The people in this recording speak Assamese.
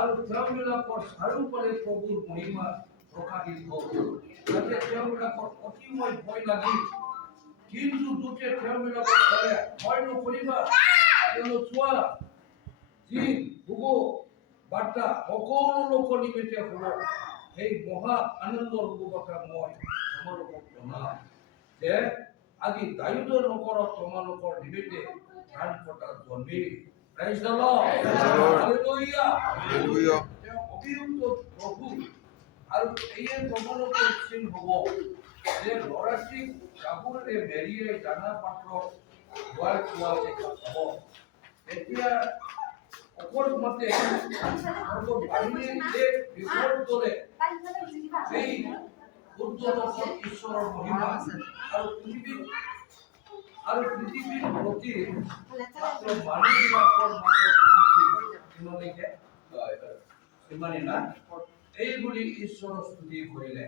আৰু তেওঁবিলাকৰ চাৰিওফালে প্ৰভুৰ মহিমা প্ৰকাশিত হ'ল। যাতে তেওঁবিলাকৰ অতিশয় ভয় লাগিল, কিন্তু দূতে তেওঁবিলাকক ক'লে, ভয় নকৰিবা, কিয়নো চোৱা, যি শুভ বাৰ্তা সকলো লোকৰ নিমিত্তে হ'ব, সেই মহা আনন্দৰ শুভবাৰ্তা মই তোমালোকক জনাম যে আজি দাউদৰ নগৰত তোমালোকৰ নিমিত্তে ত্ৰাণকৰ্তা জন্মিল। Praise the Lord. Hallelujah. Hallelujah. তেওঁ অভিযুক্ত প্ৰভু আৰু এয়ে তোমালোকৰ চিন হ'ব যে ল'ৰাটিক গাভৰুৱে মেৰিয়ে দানা পাত্ৰৰ খোৱাই খোৱা দেখা পাব। এতিয়া অকল মতে বাহিনীৰ এক বিপদ দলে এই উৰ্ধ্বলোকৰ ঈশ্বৰৰ মহিমা আৰু পৃথিৱীৰ প্ৰতি মাত্ৰ মানুহবিলাকৰ মাজত ইমানেই ইমানেই না এইবুলি ঈশ্বৰৰ স্তুতি কৰিলে।